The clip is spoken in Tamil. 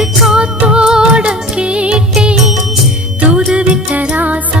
பேச்சு காத்தோட கேட்டேன். தூது விட்ட ராசா